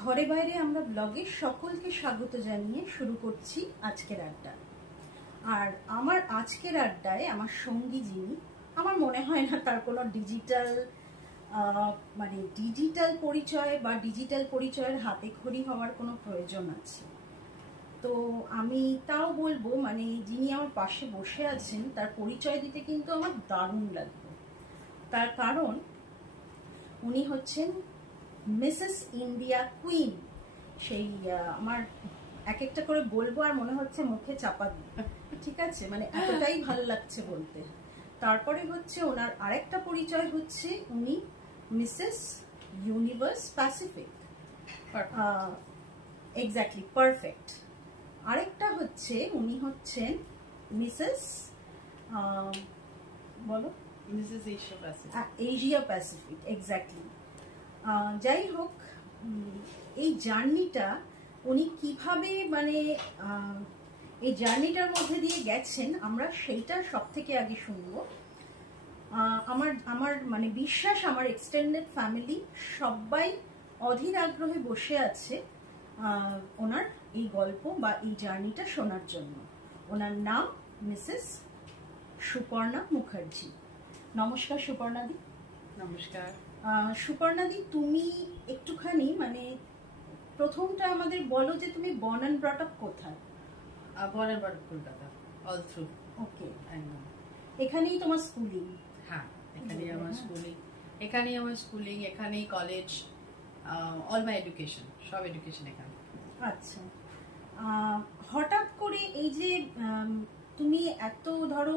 ঘরে বাইরে আমরা ব্লগে সকলকে স্বাগত জানিয়ে শুরু করছি আজকের আড্ডা। আর আমার আজকের আড্ডায় আমার সঙ্গী যিনি, আমার মনে হয় না তার কোনো ডিজিটাল পরিচয় বা ডিজিটাল পরিচয়ের হাতে খড়ি হওয়ার কোনো প্রয়োজন আছে। তো আমি তাও বলবো, যিনি আমার পাশে বসে আছেন তার পরিচয় দিতে কিন্তু আমার দারুণ লাগবে। তার কারণ উনি হচ্ছেন মিসেস ইন্ডিয়া কুইন। সেই আমার এক একটা করে বলবো আর মনে হচ্ছে মুখে চাপা দিই, ঠিক আছে, এতটাই ভালো লাগছে বলতে। তারপরে হচ্ছে ওনার আরেকটা পরিচয় হচ্ছে উনি Mrs universe Pacific, exactly perfect. আরেকটা হচ্ছে উনি হচ্ছেন মিসেস বলো Mrs Asia Pacific, Asia Pacific, exactly. যাই হোক, এই জার্নিটা উনি কিভাবে এই জার্নিটার মধ্যে দিয়ে গেছেন আমরা সেইটা সব থেকে আগে শুনবো। আমার বিশ্বাস আমার এক্সটেন্ডেড ফ্যামিলি সবাই অধীর আগ্রহে বসে আছে ওনার এই গল্প বা এই জার্নিটা শোনার জন্য। ওনার নাম মিসেস সুপর্ণা মুখার্জি। নমস্কার সুপর্ণাদি। নমস্কার। সুপর্ণাদি, তুমি একটুখানি প্রথমটা আমাদের বলো যে তুমি বর্ন অ্যান্ড ব্রট আপ কোথায়? Born and brought up Kolkata, all through. Okay, এখানেই তোমার স্কুলিং? হ্যাঁ, এখানেই আমার স্কুলিং, এখানেই কলেজ, অল মাই এডুকেশন, সব এডুকেশন এখানে। আচ্ছা, হঠাৎ করে এই যে তুমি এত ধরো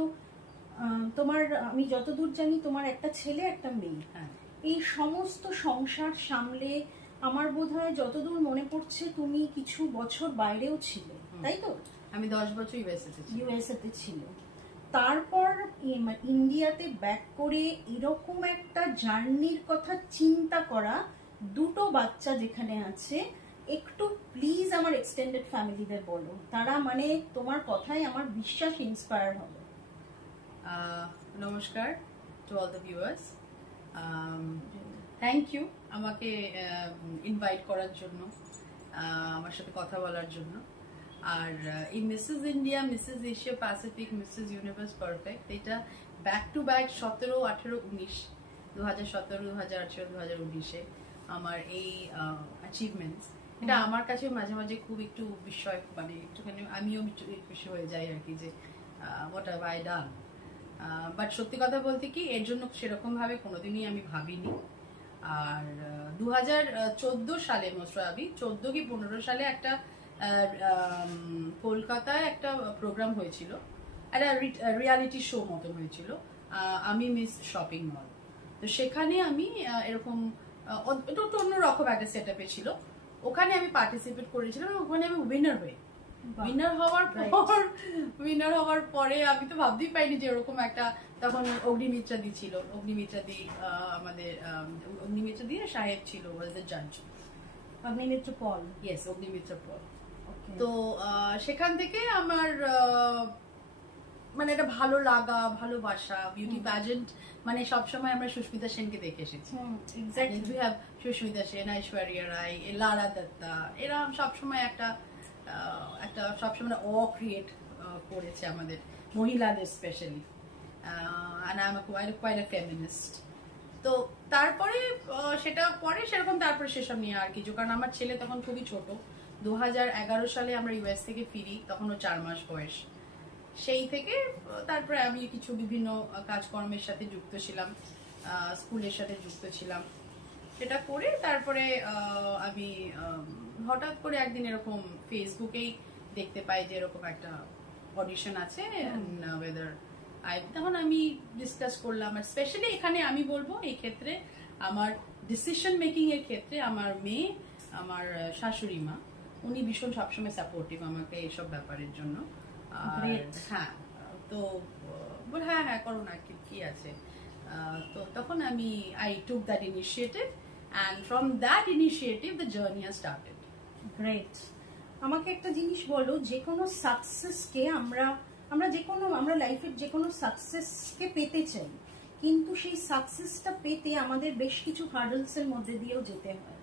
তোমার, আমি যতদূর জানি তোমার একটা ছেলে একটা মেয়ে, হ্যাঁ, এই সমস্ত সংসার সামলে আমার বোধহয় যতদূর মনে পড়ছে তুমি কিছু বছর বাইরেও ছিলে, তাই তো? আমি 10 বছর ইউএসএ তে ছিল। তারপর ইন্ডিয়াতে ব্যাক করে এরকম একটা জার্নির কথা চিন্তা করা, দুটো বাচ্চা যেখানে আছে, একটু প্লিজ আমার এক্সটেন্ডেড ফ্যামিলিদের বলো, তারা তোমার কথায় আমার বিশ্বাস ইন্সপায়ার হবে। নমস্কার to all the viewers, thank you আমাকে ইনভাইট করার জন্য, আমার সাথে কথা বলার জন্য। আর এই Mrs India, Mrs Asia Pacific, Mrs Universe Perfect, এটা ব্যাক টু ব্যাক 17, 18, 19, 2017, 2018, 2019-এ আমার এই অ্যাচিভমেন্টস, এটা আমার কাছে মাঝে মাঝে খুব একটু বিস্ময়, একটুখানি আমিও খুশি হয়ে যাই আর কি, যে what have I done. But সত্যি কথা বলতে কি, এর জন্য সেরকম ভাবে কোনোদিনই আমি ভাবিনি। আর 2014 সালে, মোস্টলি 14 কি 15 সালে একটা কলকাতায় একটা প্রোগ্রাম হয়েছিল, একটা রিয়ালিটি শো মতন হয়েছিল, আমি মিস শপিং মল। তো সেখানে আমি এরকম একটু অন্যরকম একটা সেট আপে ছিল, ওখানে আমি পার্টিসিপেট করেছিলাম। ওখানে আমি উইনার হওয়ার পরে আমি তো ভাবতেই পাইনি যে এরকম একটা, তখন অগ্নিমিত্রা দি ছিল, আমাদের অগ্নিমিত্রা দি সাহেব ছিল জাজ, অগ্নিমিত্র পল। ইয়েস, অগ্নিমিত্র পল। তো সেখান থেকে আমার একটা ভালো লাগা, ভালোবাসা, বিউটি প্যাজেন্ট, সবসময় আমরা সুস্মিতা সেনকে দেখে এসেছি। সুস্মিতা সেন, ঐশ্বরিয়া রায়, লারা দত্তা, এরা সবসময় একটা সবসময় ক্রিয়েট করেছে আমাদের মহিলাদের, specially. and I'm quite a feminist. তো তারপরে সেটা পরে সেরকম, তারপরে সেসব নিয়ে আর কিছু, কারণ আমার ছেলে তখন খুবই ছোট। 2011 সালে আমরা ইউএস থেকে ফিরি, তখন ও 4 মাস বয়স। সেই থেকে তারপরে আমি কিছু বিভিন্ন কাজকর্মের সাথে যুক্ত ছিলাম, স্কুলের সাথে যুক্ত ছিলাম। সেটা করে তারপরে আমি হঠাৎ করে একদিন এরকম ফেসবুকেই দেখতে পাই যে এরকম একটা অডিশন আছে, তখন আমি ডিসকাস করলাম। আর স্পেশালি এখানে আমি বলবো, এই ক্ষেত্রে আমার ডিসিশন মেকিং এর ক্ষেত্রে আমার মেয়ে, আমার শাশুড়ি মা, উনি ভীষণ সবসময় সাপোর্টিভ আমাকে এইসব ব্যাপারের জন্য। হ্যাঁ, তো হ্যাঁ করো না, কি আছে। তো তখন আমি I took that initiative, and from that initiative the journey has started. Great. আমাকে একটা জিনিস বলো, যে কোনো সাকসেসকে আমরা লাইফের যে কোনো সাকসেসকে পেতে চাই, কিন্তু সেই সাকসেসটা পেতে আমাদের বেশ কিছু হার্ডলস এর মধ্যে দিয়েও যেতে হয়।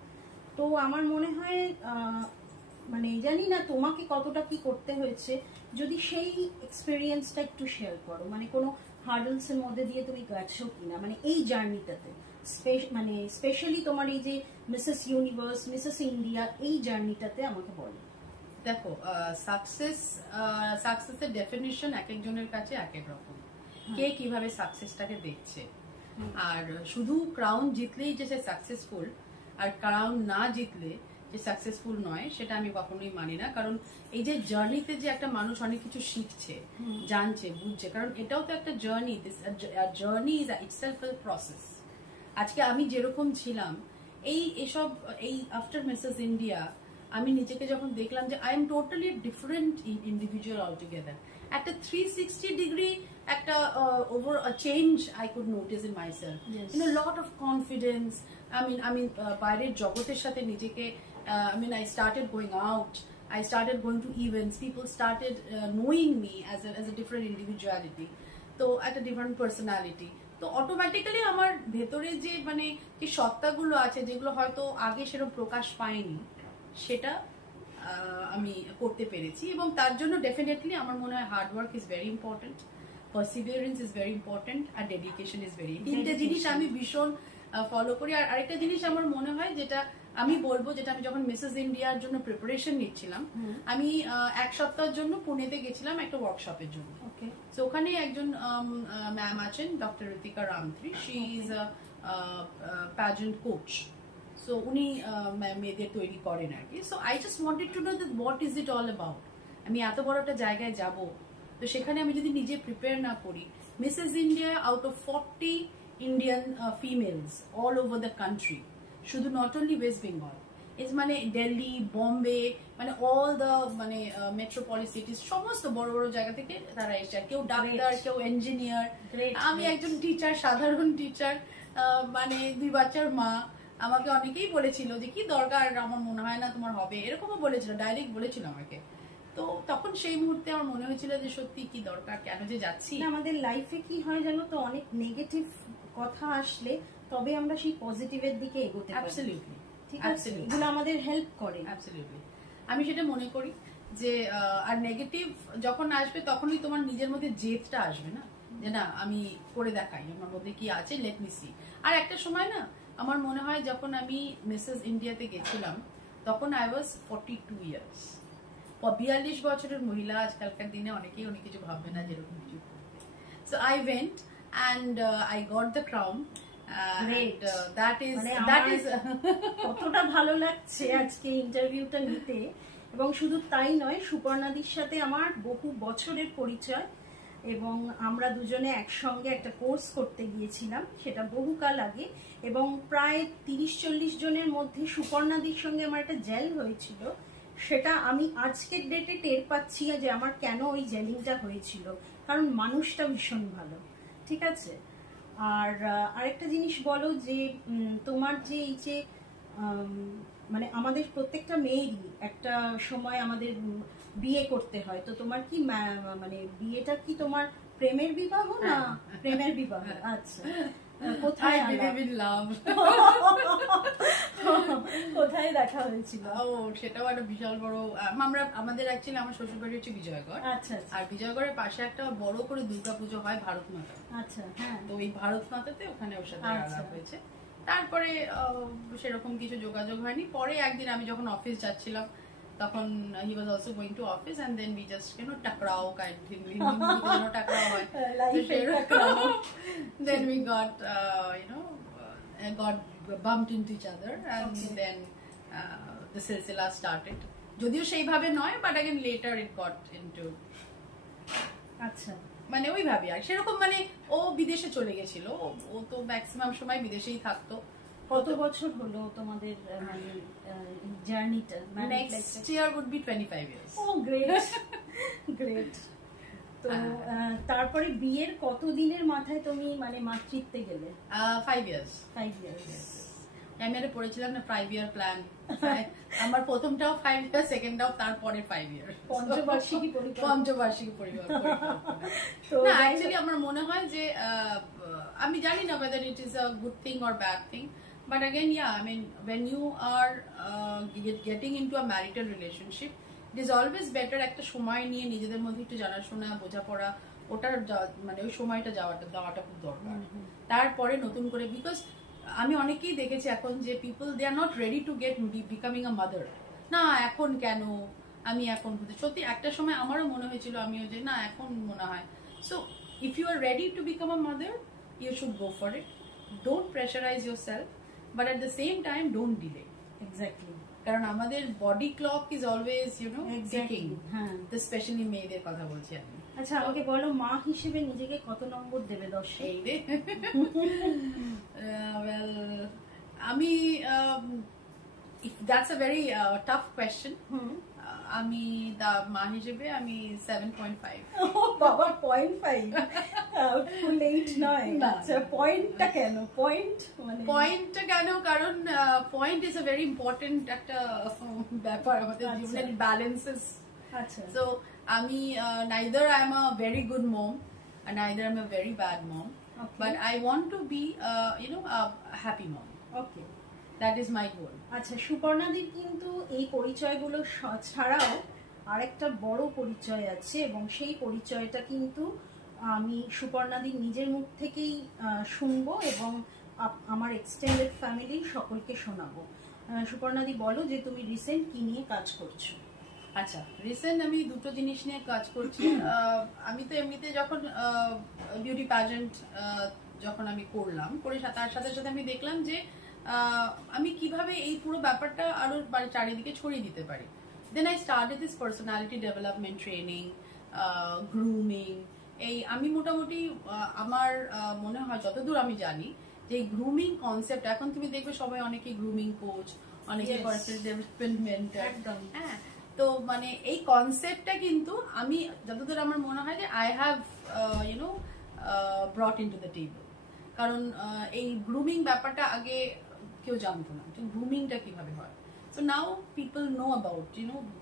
তো আমার মনে হয় মানে জানি না তোমাকে কতটা কি করতে হয়েছে, যদি সেই এক্সপেরিয়েন্সটা একটু শেয়ার করো, মানে কোনো হার্ডলস এর মধ্যে দিয়ে তুমি গেছো কিনা, মানে এই জার্নিটাতে, মানে স্পেশালি তোমার এই যে মিসেস ইউনিভার্স, মিসেস ইন্ডিয়া, এই জার্নিটাতে আমাকে বলো। দেখো, সাকসেসের ডেফিনিশন এক একজনের কাছে এক এক রকম, কে কিভাবে সাকসেসটাকে দেখছে। আর শুধু ক্রাউন জিতলেই যে সে সাকসেসফুল, আর ক্রাউন না জিতলে যে সাকসেসফুল নয়, সেটা আমি কখনোই মানি না। কারণ এই যে জার্নিতে যে একটা মানুষ অনেক কিছু শিখছে, জানছে, বুঝছে, কারণ এটাও তো একটা journey. Journey is itself a process. আজকে আমি যেরকম ছিলাম, এসব আফটার মিসেস ইন্ডিয়া আমি নিজেকে যখন দেখলাম যে I am totally different individual altogether, একটা 360 ডিগ্রি একটা over change I could notice in myself, lot of confidence. আমি বাইরের জগতের সাথে নিজেকে, I started going out, I started going to events, people started knowing me as a different individuality, তো একটা different personality. তো অটোমেটিক্যালি আমার ভেতরে যে মানে যে সত্তাগুলো আছে, যেগুলো হয়তো আগে সেরকম প্রকাশ পায়নি, সেটা আমি করতে পেরেছি। এবং তার জন্য ডেফিনেটলি আমার মনে হয় hard work is very important, perseverance is very important, আর ডেডিকেশন ইজ ভেরি, তিনটে জিনিস আমি ভীষণ ফলো করি। আর আরেকটা জিনিস আমার মনে হয়, যেটা আমি বলবো, যেটা আমি যখন মিসেস ইন্ডিয়ার জন্য প্রিপারেশন নিচ্ছিলাম, আমি 1 সপ্তাহের জন্য পুনেতে গেছিলাম একটা ওয়ার্কশপের জন্য। তো ওখানে একজন ম্যাম আছেন, doctor Ritika Ramtri, she is a pageant coach. So উনি মেয়েদের তৈরি করেন আর কি। So I just wanted to know that what is it all about. আমি এত বড় একটা জায়গায় যাব, তো সেখানে আমি যদি নিজে প্রিপেয়ার না করি, Mrs India out of 40 Indian females all over the country, শুধু not only West Bengal, is মানে দিল্লি, বম্বে, মানে অল দ্য মানে মেট্রোপলিস সিটিজ, সমস্ত বড় বড় জায়গা থেকে তারা এসে, কেউ ডাক্তার, কেউ ইঞ্জিনিয়ার, আমি একজন টিচার, সাধারণ টিচার, মানে 2 বাচ্চার মা। আমাকে অনেকেই বলেছিল যে কি দরকার, আমার মনে হয় না তোমার হবে, এরকমও বলেছিল, ডাইরেক্ট বলেছিল আমাকে। তো তখন সেই মুহূর্তে আমার মনে হয়েছিল যে সত্যি কি দরকার, কেন যে যাচ্ছি। আমাদের লাইফে কি হয় জানো তো, অনেক নেগেটিভ কথা আসলে তবে আমরা সেই পজিটিভের দিকে এগোতে পারি। অ্যাবসলিউটলি, ঠিক আছে, এগুলো আমাদের হেল্প করে। অ্যাবসলিউটলি, আমি সেটা মনে করি যে আর নেগেটিভ যখন আসবে, তখনই তোমার নিজের মধ্যে জেদটা আসবে না, যে না আমি করে দেখাই, আমার মধ্যে কি আছে, লেট মি সি। আর একটা সময় না, আমার মনে হয় যখন আমি মিসেস ইন্ডিয়াতে গেছিলাম, তখন আই ওয়াজ 42 ইয়ার্স। 42 বছরের মহিলা, আজকালকার দিনে অনেকেই অনেক কিছু ভাববে না যেরকম কিছু করবে। So I went and I got the crown. That is কতটা ভালো লাগছে আজকে ইন্টারভিউটা নিতে। এবং শুধু তাই নয়, সুপর্ণাদির সাথে আমার বহু বছরের পরিচয়, এবং আমরা দুজনে একসঙ্গে একটা কোর্স করতে গিয়েছিলাম, সেটা বহুকাল আগে। এবং প্রায় 30-40 জনের মধ্যে সুপর্ণাদির সঙ্গে আমার একটা জেল হয়েছিল, সেটা আমি আজকের ডেটে টের পাচ্ছি যে আমার কেন ওই জেলিংটা হয়েছিল, কারণ মানুষটা ভীষণ ভালো। ঠিক আছে। আর আরেকটা জিনিস বলো, যে তোমার যে এই যে মানে আমাদের প্রত্যেকটা মেয়েরই একটা সময় আমাদের বিয়ে করতে হয়, তো তোমার কি মানে বিয়েটা কি তোমার প্রেমের বিবাহ না প্রেমের বিবাহ? আচ্ছা, কোথায় কোথায় দেখা হয়েছিল? ও, সেটাও একটা বিশাল বড়, আমাদের অ্যাকচুয়ালি আমার শ্বশুর বাড়ি হচ্ছে বিজয়গড়। আচ্ছা। আর বিজয়গড়ের পাশে একটা বড় করে দুর্গাপুজো হয়, ভারত মাতা। আচ্ছা, হ্যাঁ। তো এই ভারত মাতাতে ওখানে ওর সাথে আলাপ হয়েছে। তারপরে সেরকম কিছু যোগাযোগ হয়নি। পরে একদিন আমি যখন অফিস যাচ্ছিলাম, তখন he was also going to office and then we just টাকরাও kind of thing, টাকরাও হয়, then we got got bumped into each other and then the silsila started, যদিও সেইভাবে নয়, but again later it got into, আচ্ছা, মানে ওইভাবে। আর সেরকম মানে ও বিদেশে চলে গেছিল, ও তো ম্যাক্সিমাম সময় বিদেশেই থাকতো। কত বছর হলো তোমাদের মানে জার্নিটা? Next year would be 25 years. Oh, great. Great. তো তারপরে বিয়ের কত দিনের মাথায় তুমি মানে মাতৃত্বে গেলে? 5 years. 5 years. আমি আরে পড়েছিলাম না 5 year প্ল্যান। আমার প্রথমটাও 5 year, সেকেন্ডটাও তারপরে 5 year। পঞ্চবার্ষিকী পরিকল্পনা। না, অ্যাকচুয়ালি আমার মনে হয় যে আমি জানি না whether it is a good thing or bad thing, But again, yeah, I mean, when you are getting into a marital relationship, it is always better একটা সময় নিয়ে নিজেদের মধ্যে একটু জানাশোনা বোঝাপড়া ওটার মানে ওই সময়টা দেওয়াটা খুব দরকার। তারপরে নতুন করে, বিকজ আমি অনেকেই দেখেছি এখন যে people they are not ready to get becoming a mother. না এখন কেন, আমি এখন হতে, সত্যি একটা সময় আমারও মনে হয়েছিল, আমিও যে না এখন মনে হয়। So if you are ready to become a mother, you should go for it. Don't pressurise yourself, but at the same time don't delay. Exactly, কারণ আমাদের body clock is always ticking. হ্যাঁ, তো স্পেশালি মেয়েদের কথা বলছি আমি। আচ্ছা আমাকে বলো, মা হিসেবে নিজেকে কত নম্বর দেবে 10? এই রে well, আমি that's a very tough question. আমি মা হিসেবে আমি 7.5। বাবা 0.5, ফুল 8 নয়। আচ্ছা পয়েন্টটা কেন? পয়েন্টটা কেন? কারণ point is a very important একটা ব্যাপার আমাদের জীবনের, ব্যালেন্সেস। আচ্ছা, সো আমি neither I am a very good mom and neither I am a very bad mom, but I want to be a happy mom. Okay, that is my goal. আচ্ছা, সুপর্ণাদির কিন্তু এই পরিচয়গুলো ছাড়াও আরেকটা বড় পরিচয় আছে, এবং সেই পরিচয়টা কিন্তু আমি সুপর্ণাদির নিজের মুখ থেকেই শুনবো এবং আমার এক্সটেন্ডেড ফ্যামিলি সকলকে শোনাবো। সুপর্ণাদি বলো যে তুমি রিসেন্ট কি নিয়ে কাজ করছো? আচ্ছা, রিসেন্ট আমি দুটো জিনিস নিয়ে কাজ করছি। আমি তো এমনিতে যখন বিউটি প্যাজেন্ট যখন আমি করলাম, করে তার সাথে সাথে আমি দেখলাম যে আমি কিভাবে এই পুরো ব্যাপারটা আরো চারিদিকে ছড়িয়ে দিতে পারি। Then I started this personality development training, grooming. এই আমি মোটামুটি আমার মনে হয় যতদূর আমি জানি যে গ্রুমিং কনসেপ্ট, এখন তুমি দেখবে সবাই অনেকে গ্রুমিং কোচ, অনেকে পার্সোনাল ডেভেলপমেন্ট মেন্টর। হ্যাঁ, তো মানে এই কনসেপ্টটা কিন্তু আমি যতদূর আমার মনে হয় যে I have ব্রট into the table. কারণ এই গ্রুমিং ব্যাপারটা আগে কেউ জানতো না, তো গ্রুমিংটা কিভাবে হয়। So now people know about,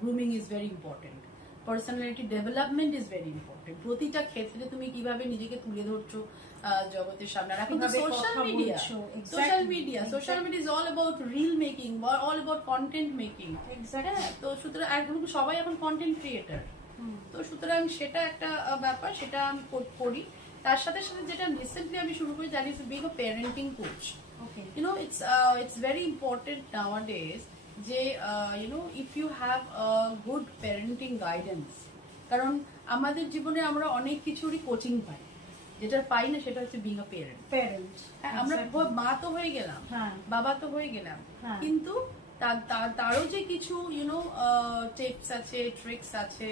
grooming is very important, personality development is very important. প্রতিটা ক্ষেত্রে তুমি কিভাবে নিজেকে তুলে ধরছো জগতের সামনে। এখন social media is all about reel making, all about content making. তো সুতরাং সবাই এখন কন্টেন্ট ক্রিয়েটার, তো সুতরাং সেটা একটা ব্যাপার, সেটা আমি করি। তার সাথে সাথে যেটা রিসেন্টলি আমি শুরু করি, জানি being a parenting coach. It's very important nowadays যে if you have a good parenting guidance, কারণ আমাদের জীবনে আমরা অনেক কিছুরই কোচিং পাই, যেটা পাই না সেটা হচ্ছে বিং আ প্যারেন্ট। আমরা মা তো হয়ে গেলাম, বাবা তো হয়ে গেলাম, কিন্তু তারও যে কিছু টিপস আছে, ট্রিক্স আছে,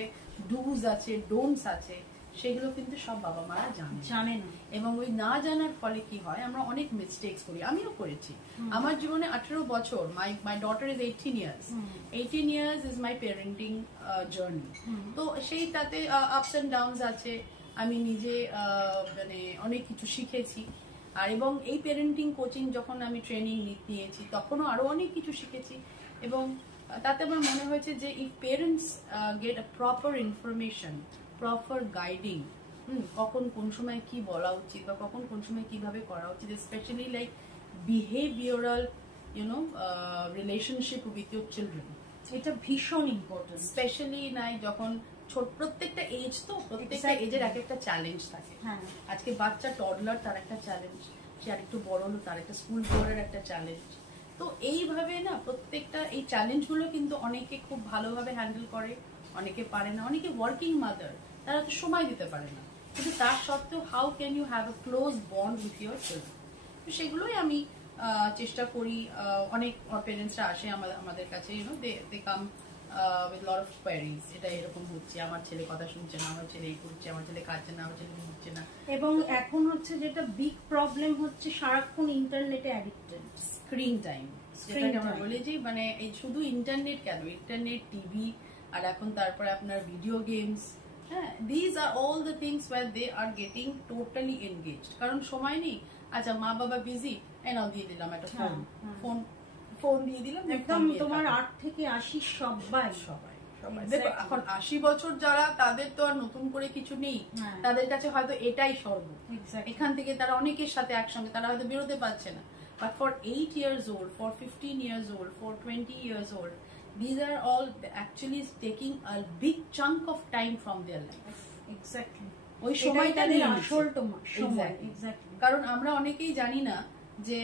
ডুজ আছে, ডোন্টস আছে, সেগুলো কিন্তু সব বাবা মারা জানে না। এবং ওই না জানার ফলে কি হয়, আমরা অনেক মিস্টেকস করি, আমিও করেছি। আমার জীবনে 18 বছর, my daughter is 18 years. 18 years is my parenting journey. তো সেই তাতে আপস এন্ড ডাউনস আছে, আমি নিজে মানে অনেক কিছু শিখেছি। আর এবং এই প্যারেন্টিং কোচিং যখন আমি ট্রেনিং নিয়েছি, তখনও আরো অনেক কিছু শিখেছি। এবং তাতে আমার মনে হয়েছে যে if parents get a proper information, proper guiding, কখন কোন সময় কি বলা উচিত বা কখন কোন সময় কিভাবে করা উচিত, specially like behavioural relationship with your children, এটা ভীষণ ইম্পর্টেন্ট। স্পেশালি নাই যখন প্রত্যেকটা এজ, তো প্রত্যেকটা এজের এক একটা চ্যালেঞ্জ থাকে। আজকে বাচ্চা টডলার, তার একটা চ্যালেঞ্জ, সে আরেকটু বড় হলো তার একটা স্কুল গোয়ারের একটা চ্যালেঞ্জ। তো এইভাবে না প্রত্যেকটা এই চ্যালেঞ্জগুলো কিন্তু অনেকে খুব ভালোভাবে হ্যান্ডেল করে, অনেকে পারে না। অনেকে ওয়ার্কিং মাদার, তারা তো সময় দিতে পারে না, কিন্তু তার সত্ত্বেও how can you have a close bond with your children. তো সেগুলোই আমি চেষ্টা করি। অনেক প্যারেন্টসরা আসে আমাদের কাছে, they come with lot of queries, এটা এরকম হচ্ছে, আমার ছেলে কথা শুনছে না, আমার ছেলে এই করছে, আমার ছেলে খাচ্ছে না, আমার ছেলে ঘুমোচ্ছে না। এবং এখন হচ্ছে যেটা বিগ প্রবলেম হচ্ছে, সারাক্ষণ ইন্টারনেটে অ্যাডিক্টেড, স্ক্রিন টাইম। যেটাকে আমরা বলি যে মানে এই শুধু ইন্টারনেট কেন, ইন্টারনেট, টিভি, আর এখন তারপরে আপনার ভিডিও গেমস। হ্যাঁ, these are all the things where they are getting totally engaged. কারণ সময় নেই, আচ্ছা মা বাবা বিজি, এনাও দিয়ে দিলাম একটা ফোন দিয়ে দিলাম, একদম তোমার 8 থেকে 80 সবাই। দেখো এখন 80 বছর যারা, তাদের তো আর নতুন করে কিছু নেই, তাদের কাছে হয়তো এটাই সর্ব। এখান থেকে তারা অনেকের সাথে একসঙ্গে, তারা হয়তো বেরোতে পারছে না, But for 8 years old, for 15 years old, for 20 years old, these are all actually taking a big chunk of time from their life. Exactly. ওই সময়টা নিয়ে আসল সময়। Exactly. কারণ আমরা অনেকেই জানি না যে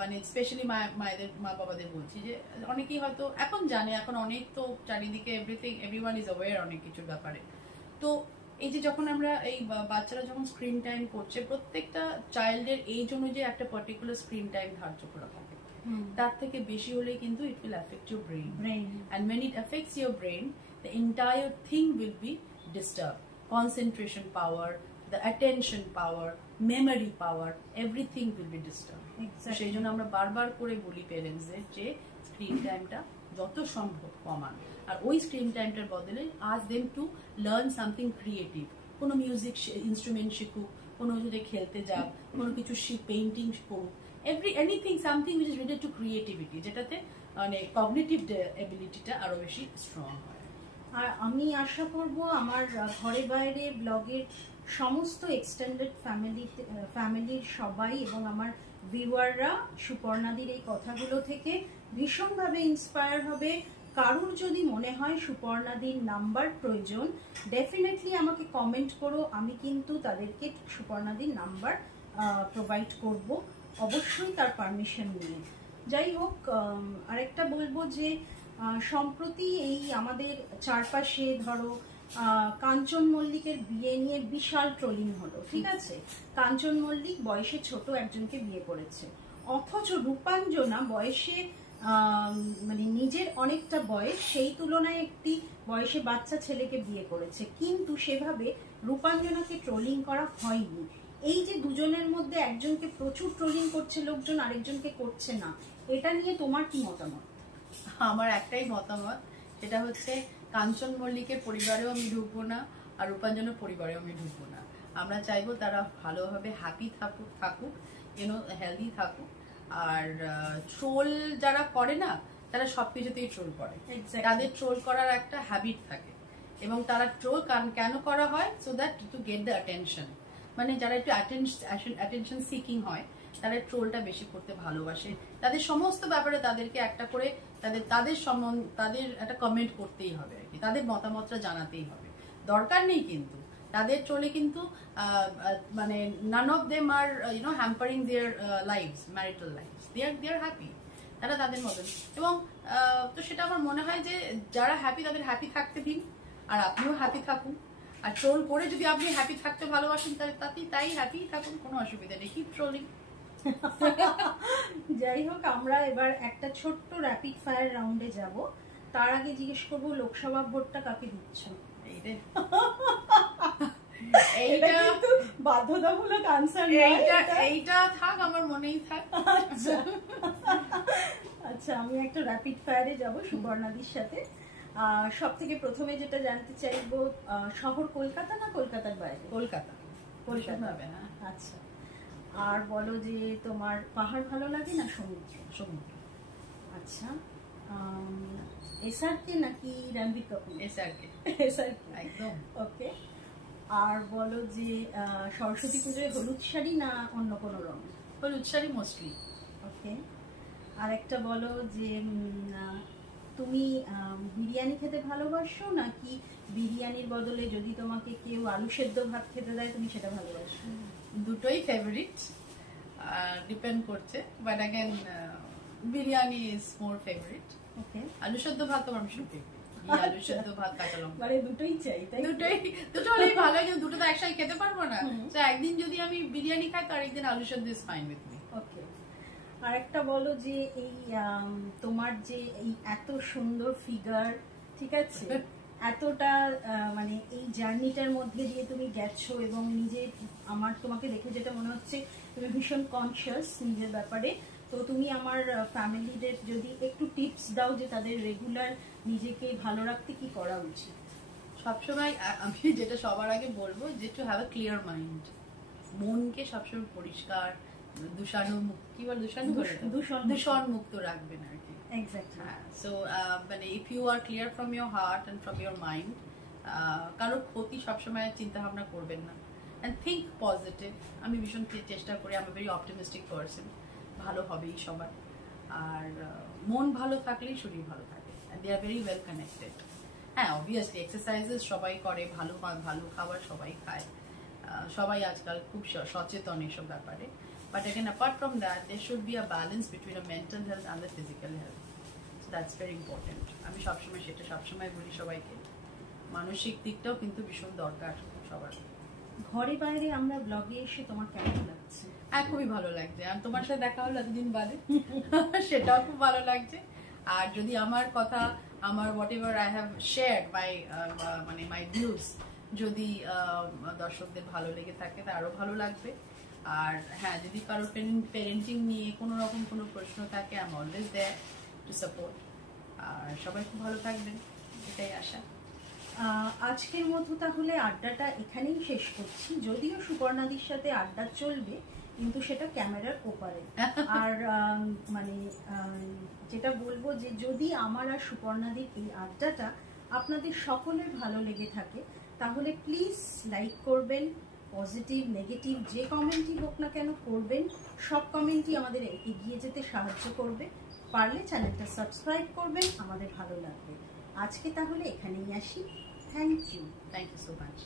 মানে স্পেশালি মায়েদের মা বাবাদের বলছি যে অনেকেই হয়তো এখন জানে, এখন অনেক তো চারিদিকে এভরিওয়ান ইজ অ্যাওয়্যার অনেক কিছুর ব্যাপারে। তো এই যে যখন আমরা এই বাচ্চারা যখন স্ক্রিন টাইম করছে, প্রত্যেকটা চাইল্ডের এজ অনুযায়ী একটা পার্টিকুলার স্ক্রিন টাইম ধার্য করা থাকে, তার থেকে বেশি হলে কিন্তু it will effect your brain, and when it affects your brain, the entire thing will be disturbed. Concentration power, the attention power, memory power, everything will be disturbed. সেই জন্য আমরা বারবার করে বলি প্যারেন্টসদের যে স্ক্রিন টাইমটা যত সম্ভব কমান, আর ওই স্ক্রিন টাইমটার বদলে ask them to learn something creative. কোনো মিউজিক ইনস্ট্রুমেন্ট শিখুক, কোনো যদি খেলতে যাক, কোনো কিছু পেইন্টিং করুক, anything something which is related to creativity, যেটাতে মানে কগনিটিভ এবিলিটিটা আরো বেশি স্ট্রং হয়। আর আমি আশা করব আমার ঘরে বাইরে ব্লগের সমস্ত এক্সটেন্ডেড ফ্যামিলির সবাই এবং আমার ভিউয়াররা সুপর্ণাদির এই কথাগুলো থেকে ভীষণভাবে ইন্সপায়ার হবে। কারুর যদি মনে হয় সুপর্ণাদির নাম্বার প্রয়োজন, ডেফিনেটলি আমাকে কমেন্ট করো, আমি কিন্তু তাদেরকে সুপর্ণাদির নাম্বার প্রোভাইড করব, অবশ্যই তার পারমিশন নিয়ে। যাই হোক, আরেকটা বলবো যে সম্প্রতি এই আমাদের চারপাশে ধরো কাঞ্চন মল্লিকের বিয়ে নিয়ে বিশাল ট্রোলিং হলো, ঠিক আছে? কাঞ্চন মল্লিক বয়সে ছোট একজনকে বিয়ে করেছে, অথচ রূপাঞ্জনা বয়সে মানে নিজের অনেকটা বয়স, সেই তুলনায় একটি বয়সে বাচ্চা ছেলেকে বিয়ে করেছে, কিন্তু সেভাবে রূপাঞ্জনাকে ট্রোলিং করা হয়নি। এই যে দুজনের মধ্যে একজনকে প্রচুর ট্রোলিং করছে লোকজন, আরেকজনকে করছে না, এটা নিয়ে তোমার কি মতামত? আমার একটাই মতামত, সেটা হচ্ছে কাঞ্চন মল্লিকের পরিবারেও আমি ঢুকবো না, আর রূপাঞ্জনের পরিবারেও আমি ঢুকবো না। আমরা চাইবো তারা ভালোভাবে হ্যাপি থাকুক, হেলদি থাকুক। আর ট্রোল যারা করে না, তারা সবকিছুতেই ট্রোল করে, তাদের ট্রোল করার একটা হ্যাবিট থাকে, এবং তারা ট্রোল কেন করা হয়? So that to get the attention. মানে যারা একটু অ্যাটেনশন সিকিং হয়, তারা ট্রোলটা বেশি করতে ভালোবাসে, তাদের সমস্ত ব্যাপারে তাদেরকে একটা করে তাদের একটা কমেন্ট করতেই হবে আর কি, তাদের মতামতটা জানাতেই হবে। দরকার নেই কিন্তু তাদের ট্রোলে কিন্তু মানে none of them are hampering their lives, marital lives, they are happy, তারা তাদের মতন। এবং তো সেটা আমার মনে হয় যে যারা হ্যাপি তাদের হ্যাপি থাকতে দিন, আর আপনিও হ্যাপি থাকুন। আর ট্রোল করে যদি আপনি হ্যাপি থাকতে ভালোবাসেন, তাই হ্যাপি থাকুন, কোনো অসুবিধা নেই, কি ট্রোলিং। যাই হোক, আমরা এবার একটা ছোট্ট র্যাপিড ফায়ার রাউন্ডে যাব। তার আগে জিজ্ঞেস করবো, লোকসভা ভোটটা কাকে দিচ্ছ? এইটা কিন্তু বাধ্যতামূলক আনসার নয়, এইটা থাক, আমার মনেই থাক। আচ্ছা, আমি একটা র্যাপিড ফায়ারে যাব সুবর্ণাদির সাথে। সব থেকে প্রথমে যেটা জানতে চাইবো, শহর কলকাতা না কলকাতার বাইরে? কলকাতা। আচ্ছা, আর বলো যে তোমার পাহাড় ভালো লাগে না সমুদ্র? সমুদ্র। আচ্ছা, এসআরকে নাকি রণবীর কাপুর? এসআরকে। একদম। ওকে। আর বলো যে সরস্বতী পুজোয় হলুদ শাড়ি না অন্য কোনো রং? হলুদ শাড়ি মোস্টলি। ওকে। আর একটা বলো যে তুমি বিরিয়ানি খেতে ভালোবাসো নাকি বিরিয়ানির বদলে যদি তোমাকে কেউ আলু সেদ্ধ ভাত খেতে দেয় তুমি সেটা ভালোবাসো? দুটোই ফেভারিট, ডিপেন্ড করছে, but again biryani is more favourite. Okay. আলু সেদ্ধ ভাত আমার ভীষণ ফেভারিট, আলু সেদ্ধ ভাত কাঁচা লঙ্কা, মানে দুটোই চাই, তাই? দুটো হলেই ভালো, কিন্তু দুটো তো একসাথে খেতে পারবো না, তো একদিন যদি আমি বিরিয়ানি খাই তো আরেকদিন আলু সেদ্ধ ইজ ফাইন উইথ মি। ওকে। আরেকটা বলো যে এই তোমার যে এই এত সুন্দর ফিগার, ঠিক আছে, এতটা মানে এই জার্নিটার মধ্যে দিয়ে তুমি গেছো এবং নিজে আমার তোমাকে দেখে যেটা মনে হচ্ছে তুমি ভীষণ কনসিয়াস নিজের ব্যাপারে, তো তুমি আমার ফ্যামিলিদের যদি একটু টিপস দাও যে তাদের রেগুলার নিজেকে ভালো রাখতে কি করা উচিত? সবসময় আমি যেটা সবার আগে বলবো যে to have a clear mind, মনকে সবসময় পরিষ্কার, দূষণ মুক্ত রাখবেন আর কি। এক্স্যাক্টলি। সো মানে if you are clear from your heart and from your mind, কারোর ক্ষতি সবসময় চিন্তা ভাবনা করবেন না, এন্ড থিঙ্ক পজিটিভ। আমি ভীষণ চেষ্টা করি, আমি ভেরি অপটিমিস্টিক পার্সন, ভালো হবেই সবার। আর মন ভালো থাকলেই শরীর ভালো থাকে, দে আর ভেরি ওয়েল কানেক্টেড। হ্যাঁ, অবভিয়াসলি এক্সারসাইজেস সবাই করে, ভালো খাবার সবাই খায়, সবাই আজকাল খুব সচেতন এসব ব্যাপারে। But again, apart from that, there should be a balance between a mental health and the physical health. So that's very important. আমি সেটা সবসময় বলি সবাইকে, মানসিক দিকটাও কিন্তু ভীষণ দরকার সবার। ঘরে বাইরে আমরা ব্লগে এসে তোমার কেমন লাগছে? খুবই ভালো লাগছে, আর তোমার সাথে দেখা হলো এতদিন বাদে সেটাও খুব ভালো লাগছে। আর যদি আমার কথা, আমার what ever I have shared মানে মাই ভিউজ যদি দর্শকদের ভালো লেগে থাকে তা আরো ভালো লাগবে। আর হ্যাঁ, যদি কারোর প্যারেন্টিং নিয়ে কোনো রকম কোনো প্রশ্ন থাকে, I am always there to support. আর সবাই খুব ভালো থাকবেন, এটাই আশা। আজকের মতো তাহলে আড্ডাটা এখানেই শেষ করছি। যদিও সুপর্ণাদির সাথে আড্ডা চলবে, কিন্তু সেটা ক্যামেরার ওপারে। আর মানে যেটা বলবো যে যদি আমার আর সুপর্ণাদির এই আড্ডাটা আপনাদের সকলের ভালো লেগে থাকে, তাহলে প্লিজ লাইক করবেন, পজিটিভ নেগেটিভ যে কমেন্টই হোক না কেন করবেন। সব কমেন্টই আমাদের এগিয়ে যেতে সাহায্য করবে। পারলে চ্যানেলটা সাবস্ক্রাইব করবেন, আমাদের ভালো লাগবে। আজকে তাহলে এখানেই আসি। Thank you so much.